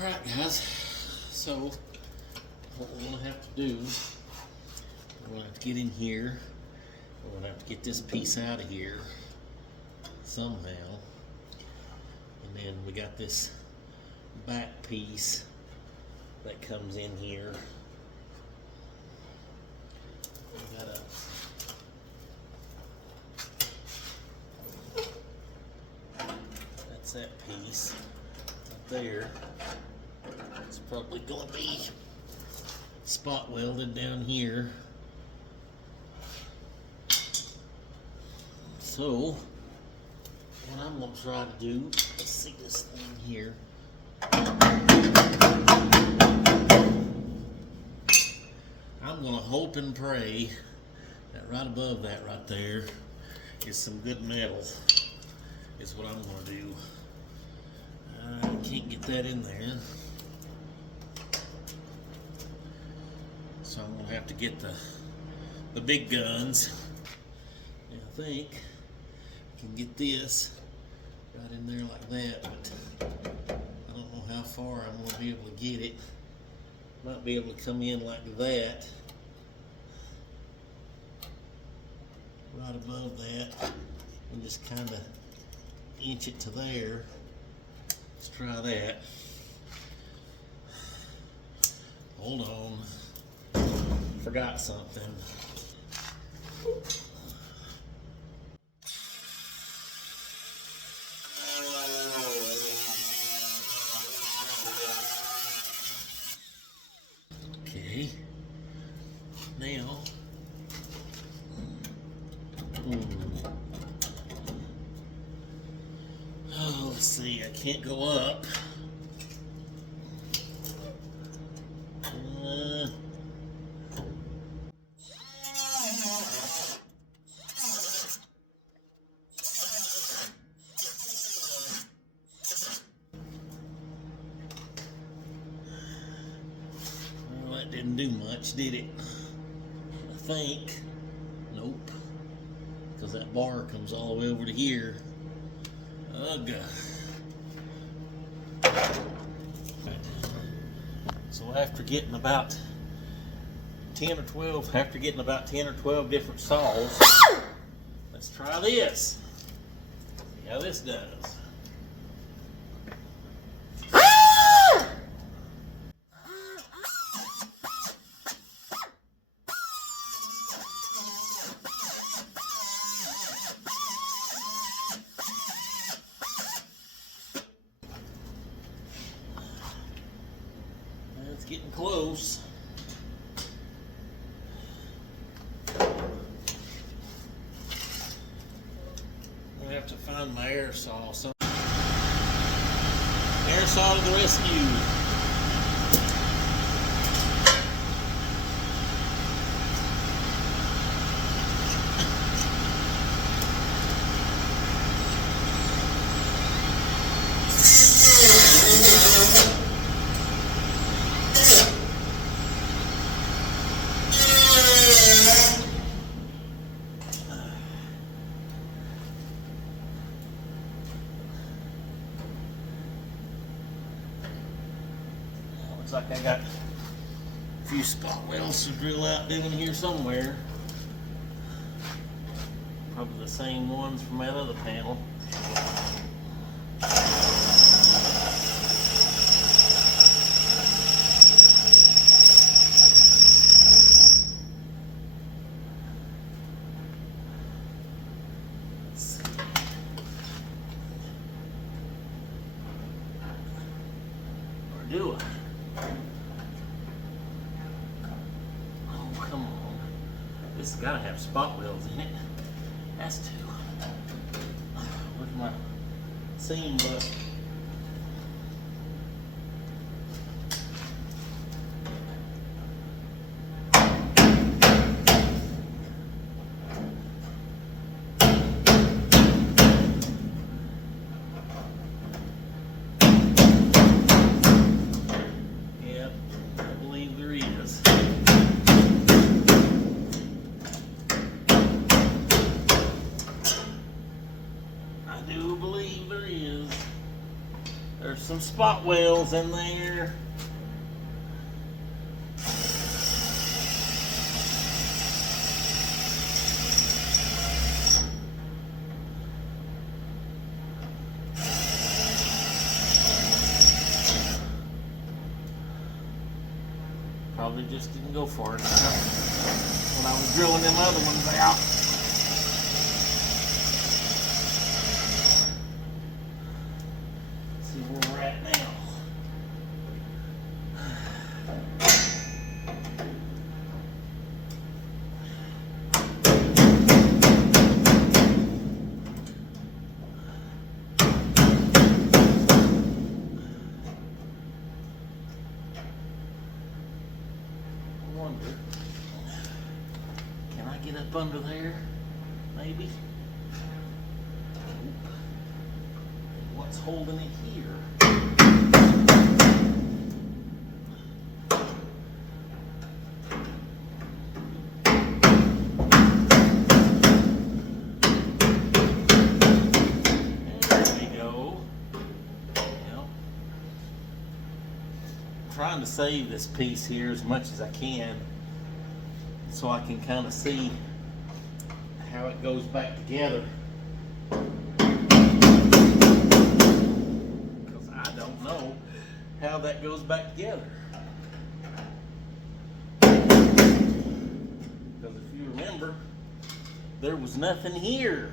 Alright guys, so what we're going to have to do, we're going to have to get in here, we're going to have to get this piece out of here somehow, and then we got this back piece that comes in here. We got that's that piece up there. It's probably going to be spot welded down here. So what I'm going to try to do, let's see this thing here. I'm going to hope and pray that right above that right there is some good metal, is what I'm going to do. I can't get that in there. So I'm going to have to get the big guns. And I think I can get this right in there like that, but I don't know how far I'm going to be able to get it. Might be able to come in like that, right above that, and just kind of inch it to there. Let's try that. Hold on. Forgot something. Okay. Now. Oh, let's see. I can't go up. That didn't do much, did it? I think. Nope. Because that bar comes all the way over to here. Ugh. So after getting about 10 or 12, after getting about 10 or 12 different saws, let's try this. See how this does. It's getting close. I have to find my air saw. So, air saw to the rescue. Looks like I got a few spot welds to drill out down here somewhere. Probably the same ones from that other panel. Or do I? Oh, come on. This has got to have spot welds in it. Has to. Where's my seam butt? Yep, I believe there is. I do believe there is. spot welds in there. Probably just didn't go far enough when I was drilling them other ones out. See where we're at now. Can I get up under there? Maybe. Nope. And what's holding it here? There we go. Yep. I'm trying to save this piece here as much as I can, so I can kind of see how it goes back together. Because I don't know how that goes back together. Because if you remember, there was nothing here.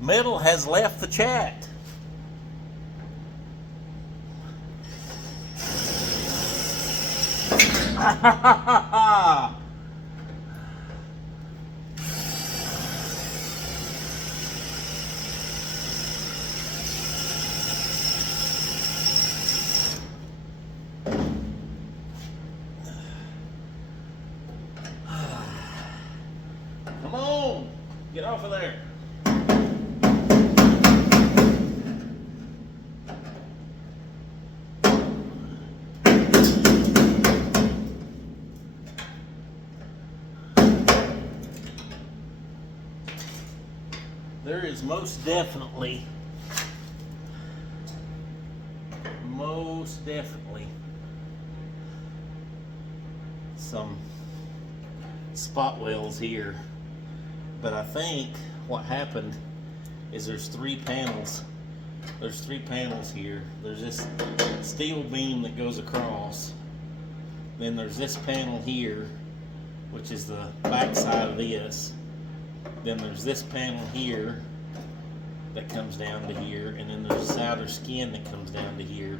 Metal has left the chat. Come on, get off of there. There is most definitely some spot welds here, but I think what happened is there's three panels. There's three panels here. There's this steel beam that goes across. Then there's this panel here, which is the back side of this. Then there's this panel here that comes down to here, and then there's this outer skin that comes down to here.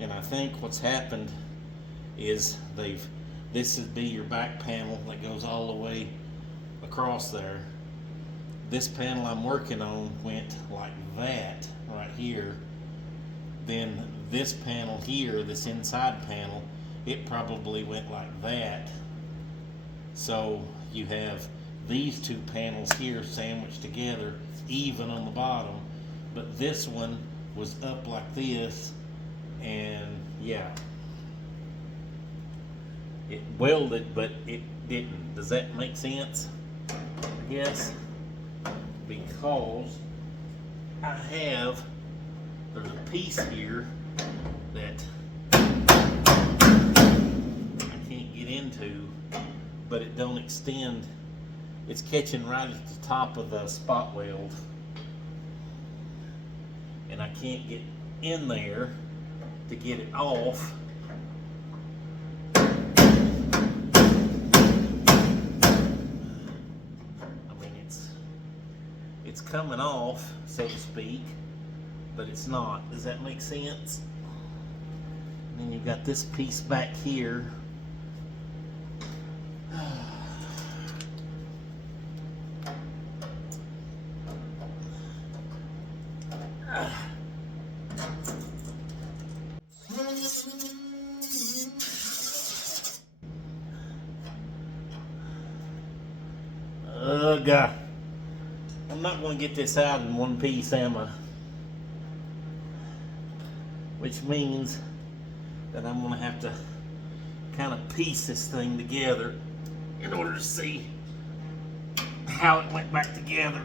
And I think what's happened is this would be your back panel that goes all the way across there. This panel I'm working on went like that right here. Then this panel here, this inside panel, it probably went like that. So you have these two panels here sandwiched together, even on the bottom, but this one was up like this, and yeah, it welded, but it didn't. Does that make sense? I guess because there's a piece here that I can't get into, but it don't extend. It's catching right at the top of the spot weld, and I can't get in there to get it off. I mean, it's coming off, so to speak, but it's not. Does that make sense? And then you've got this piece back here. God, I'm not going to get this out in one piece, am I? Which means that I'm going to have to kind of piece this thing together in order to see how it went back together.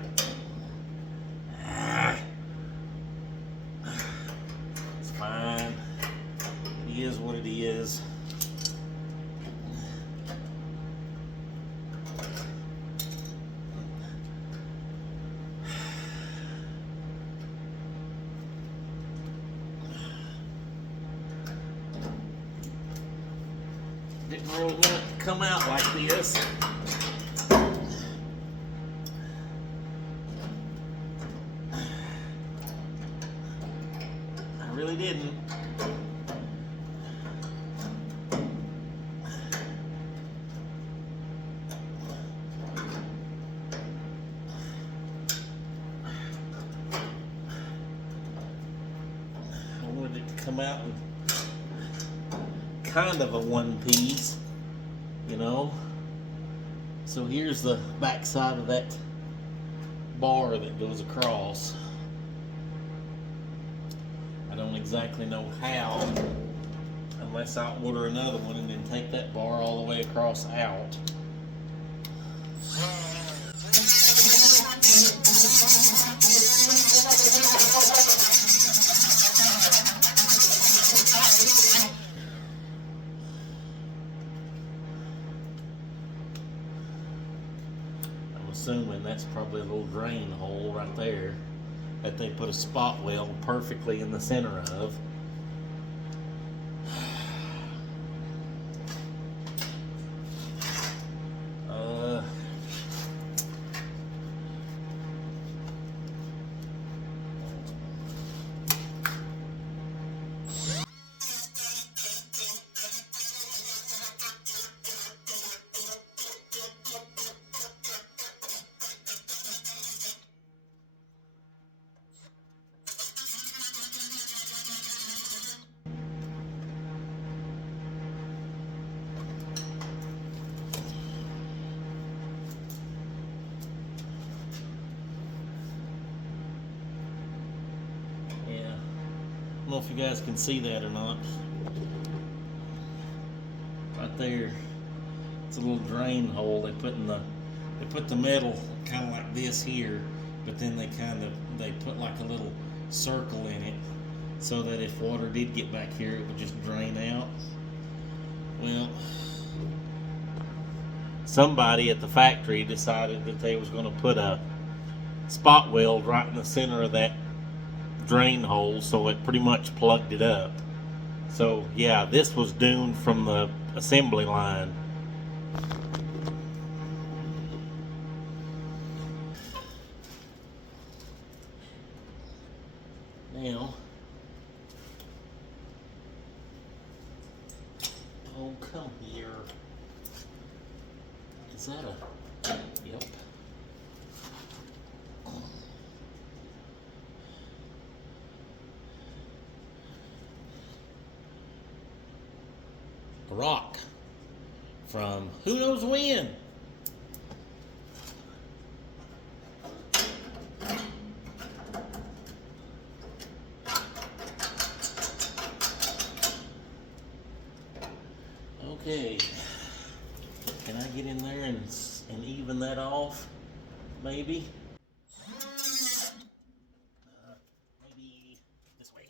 is didn't really want it to come out like this. I really didn't. I wanted it to come out in kind of a one piece, you know. So here's the back side of that bar that goes across. I don't exactly know how, unless I order another one and then take that bar all the way across out. I'm assuming that's probably a little drain hole right there that they put a spot weld perfectly in the center of. I don't know if you guys can see that or not. Right there, it's a little drain hole they put the metal kind of like this here, but then they put like a little circle in it so that if water did get back here, it would just drain out. Well, somebody at the factory decided that they was going to put a spot weld right in the center of that drain hole, so it pretty much plugged it up. So yeah, this was doomed from the assembly line. Now, oh come here. Is that a, yep. A rock from who knows when. Okay, can I get in there and even that off, maybe? Maybe this way.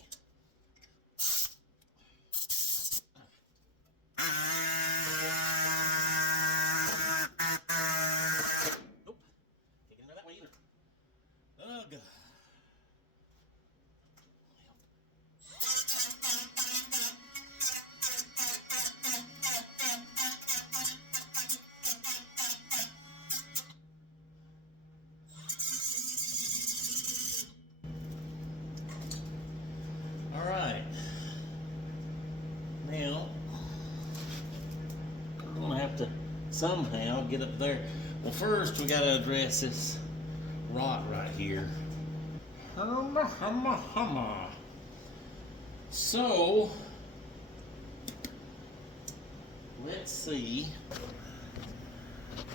Nope, can't get in there that way either. Ugh. Alright, now we're going to have to somehow get up there. Well, first we got to address this rot right here. So, let's see.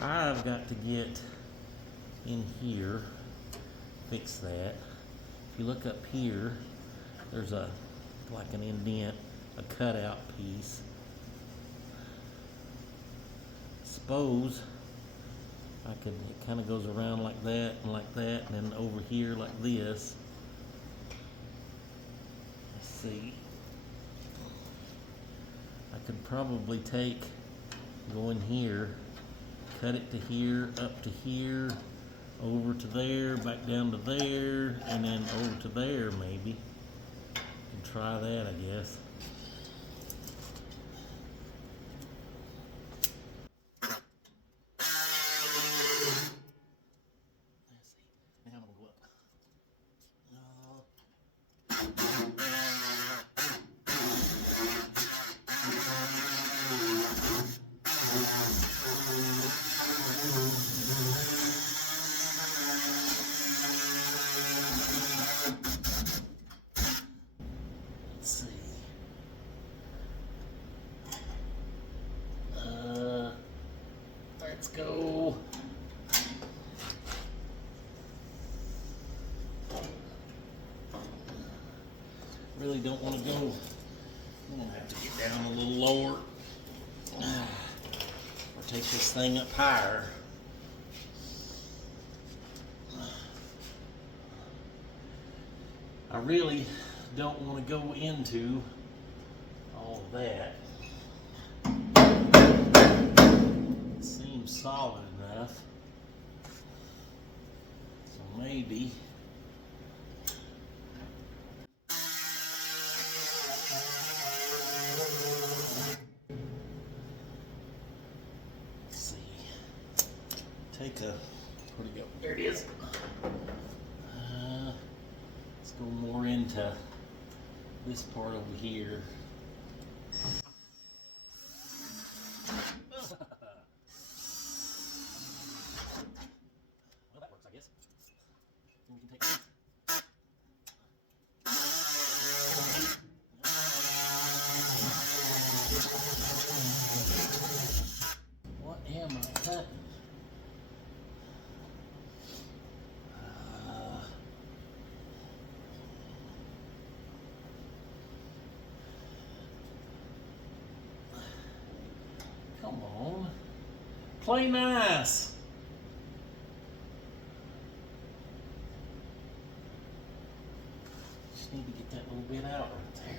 I've got to get in here, fix that. If you look up here, there's like an indent, a cutout piece. Suppose it kind of goes around like that, and then over here like this. Let's see. I could probably go in here, cut it to here, up to here, over to there, back down to there, and then over to there maybe. Can try that, I guess. Let's go. Really don't want to go. I'm gonna have to get down a little lower or take this thing up higher. I really don't want to go into all of that. It seems solid enough. So maybe take a, where'd it go? There it is. Let's go more into this part over here. Well, that works, I guess. Then we can take what am I cutting? Come on, play nice. Just need to get that little bit out right there.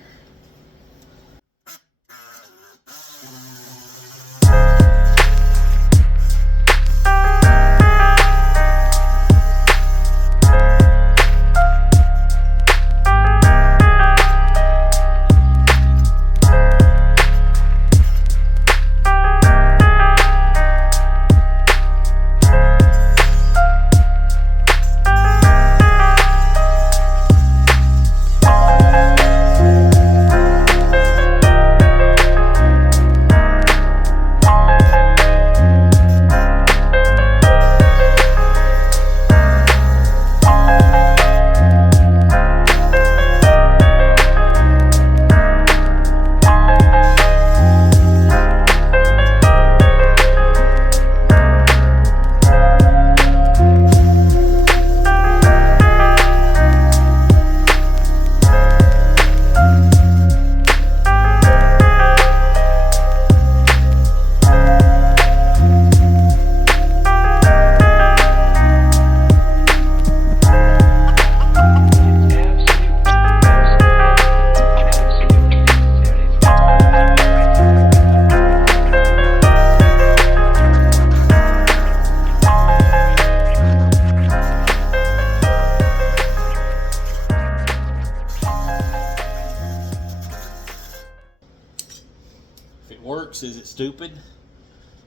Works, is it stupid?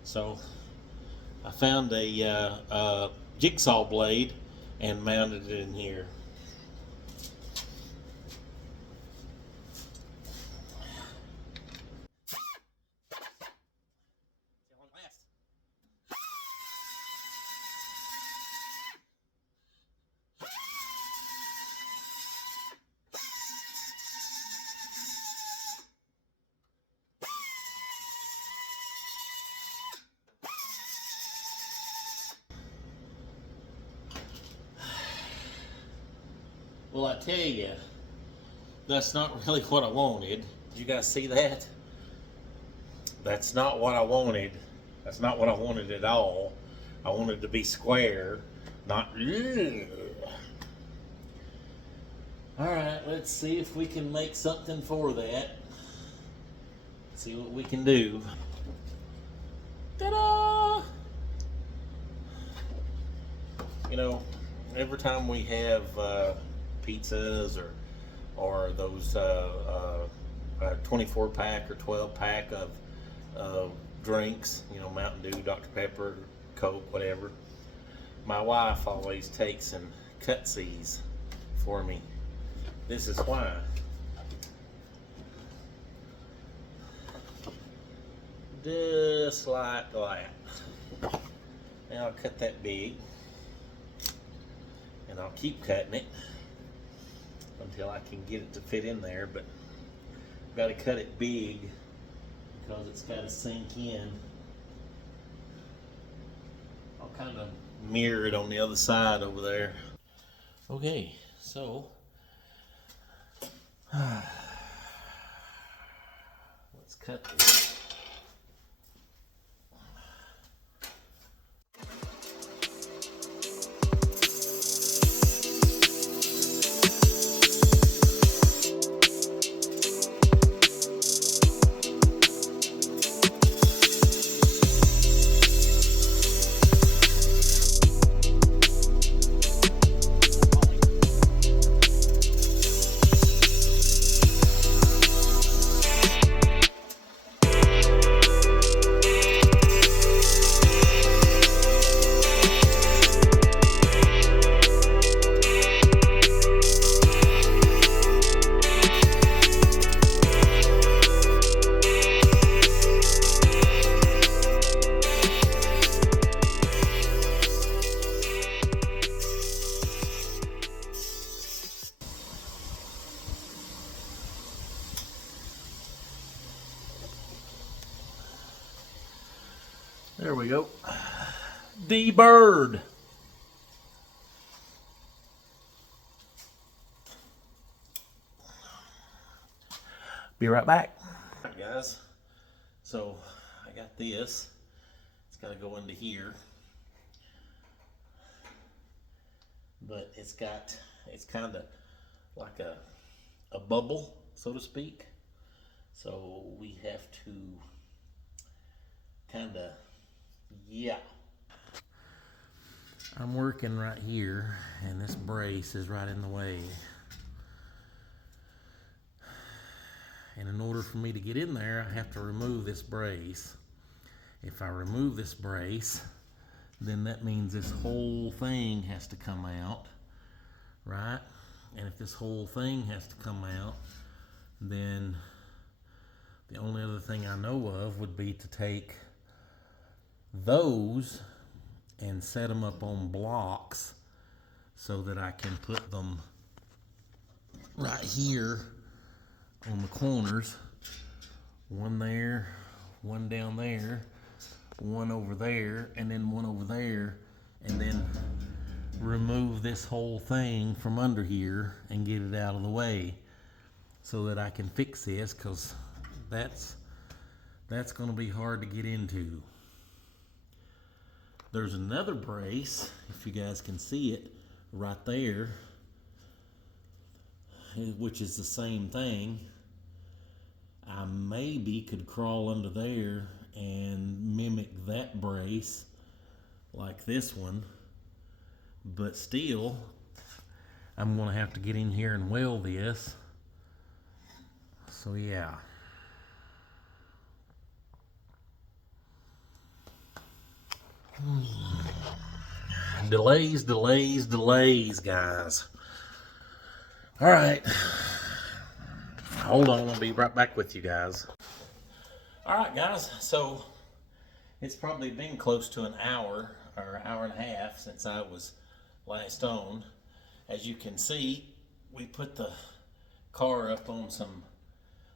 So I found a jigsaw blade and mounted it in here. Well, I tell you, that's not really what I wanted. You guys see that? That's not what I wanted. That's not what I wanted at all. I wanted to be square, not. All right, let's see if we can make something for that. See what we can do. Ta-da! You know, every time we have pizzas or those 24 pack or 12 pack of drinks, you know, Mountain Dew, Dr. Pepper, Coke, whatever, my wife always takes and cuts these for me. This is why. Just like that. Now I'll cut that big, and I'll keep cutting it until I can get it to fit in there, but I've got to cut it big because it's got to sink in. I'll kind of mirror it on the other side over there. Okay, so let's cut this. There we go. The bird. Be right back. All right, guys. So I got this. It's got to go into here. But it's kind of like a bubble, so to speak. So we have to kind of, yeah. I'm working right here, and this brace is right in the way. And in order for me to get in there, I have to remove this brace. If I remove this brace, then that means this whole thing has to come out, right? And if this whole thing has to come out, then the only other thing I know of would be to take those and set them up on blocks so that I can put them right here on the corners. One there, one down there, one over there, and then one over there, and then remove this whole thing from under here and get it out of the way so that I can fix this, because that's going to be hard to get into. There's another brace, if you guys can see it, right there, which is the same thing. I maybe could crawl under there and mimic that brace like this one, but still, I'm going to have to get in here and weld this. So yeah. Delays, guys. All right. Hold on, I'll be right back with you guys. All right, guys. So it's probably been close to an hour or hour and a half since I was last on. As you can see, we put the car up on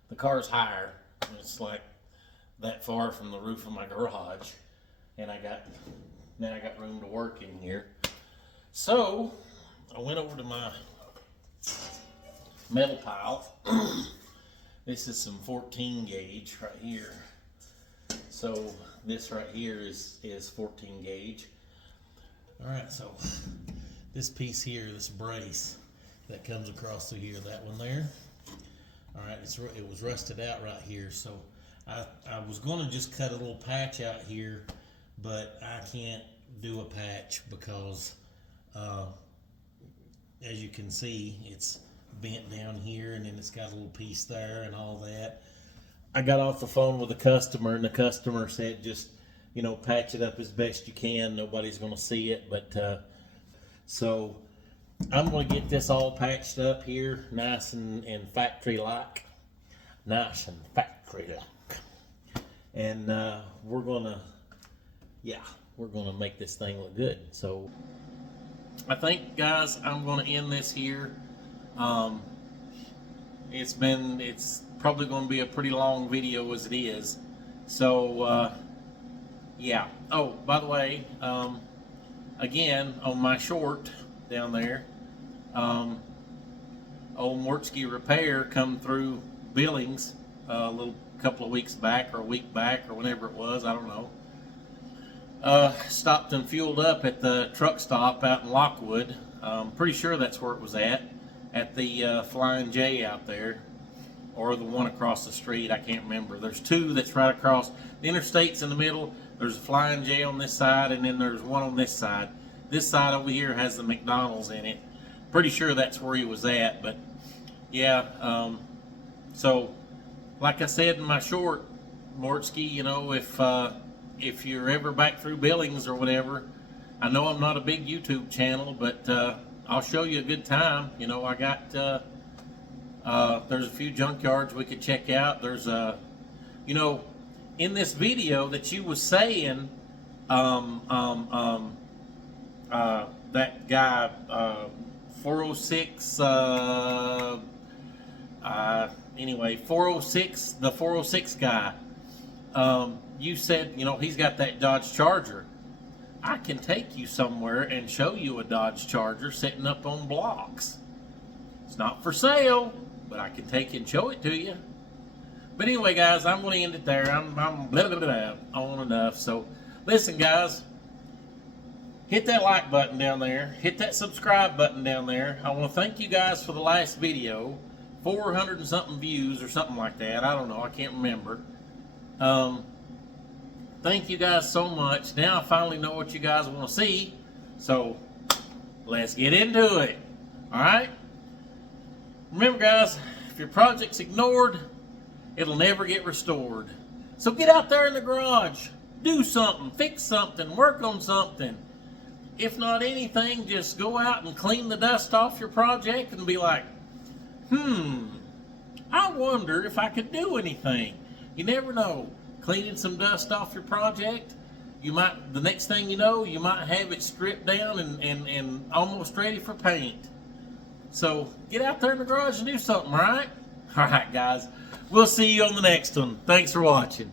the car's higher. It's like that far from the roof of my garage. And now I got room to work in here. So I went over to my metal pile. This is some 14 gauge right here. So this right here is 14 gauge. All right, so this piece here, this brace that comes across through here, that one there. All right, it was rusted out right here, so I was going to just cut a little patch out here, but I can't do a patch because as you can see, it's bent down here, and then it's got a little piece there and all that. I got off the phone with a customer, and the customer said just, you know, patch it up as best you can. Nobody's going to see it, but so I'm going to get this all patched up here, nice and factory-like. Nice and factory-like. And we're going to, yeah, we're going to make this thing look good. So I think, guys, I'm going to end this here. It's probably going to be a pretty long video as it is. So, yeah. Oh, by the way, again, on my short down there, old Mortsky Repair come through Billings a couple of weeks back, or a week back, or whenever it was, I don't know. Stopped and fueled up at the truck stop out in Lockwood. Pretty sure that's where it was at the Flying J out there, or the one across the street. I can't remember. There's two that's right across. The interstate's in the middle. There's a Flying J on this side, and then there's one on this side. This side over here has the McDonald's in it. Pretty sure that's where he was at, but yeah. So, like I said in my short, Mortsky, you know, if you're ever back through Billings or whatever, I know I'm not a big YouTube channel, but I'll show you a good time. You know, I got there's a few junkyards we could check out. There's you know, in this video that you was saying, that guy 406 anyway, 406, the 406 guy, you said, you know, he's got that Dodge Charger. I can take you somewhere and show you a Dodge Charger sitting up on blocks. It's not for sale, but I can take you and show it to you. But anyway, guys, I'm going to end it there. I'm blah, blah, blah, on enough. So, listen, guys, hit that like button down there. Hit that subscribe button down there. I want to thank you guys for the last video. 400 and something views or something like that. I don't know. I can't remember. Thank you guys so much. Now I finally know what you guys want to see. So, let's get into it. Alright? Remember, guys, if your project's ignored, it'll never get restored. So get out there in the garage. Do something. Fix something. Work on something. If not anything, just go out and clean the dust off your project and be like, I wonder if I could do anything. You never know. Cleaning some dust off your project, you might, the next thing you know, you might have it stripped down and almost ready for paint. So get out there in the garage and do something, right? All right, guys. We'll see you on the next one. Thanks for watching.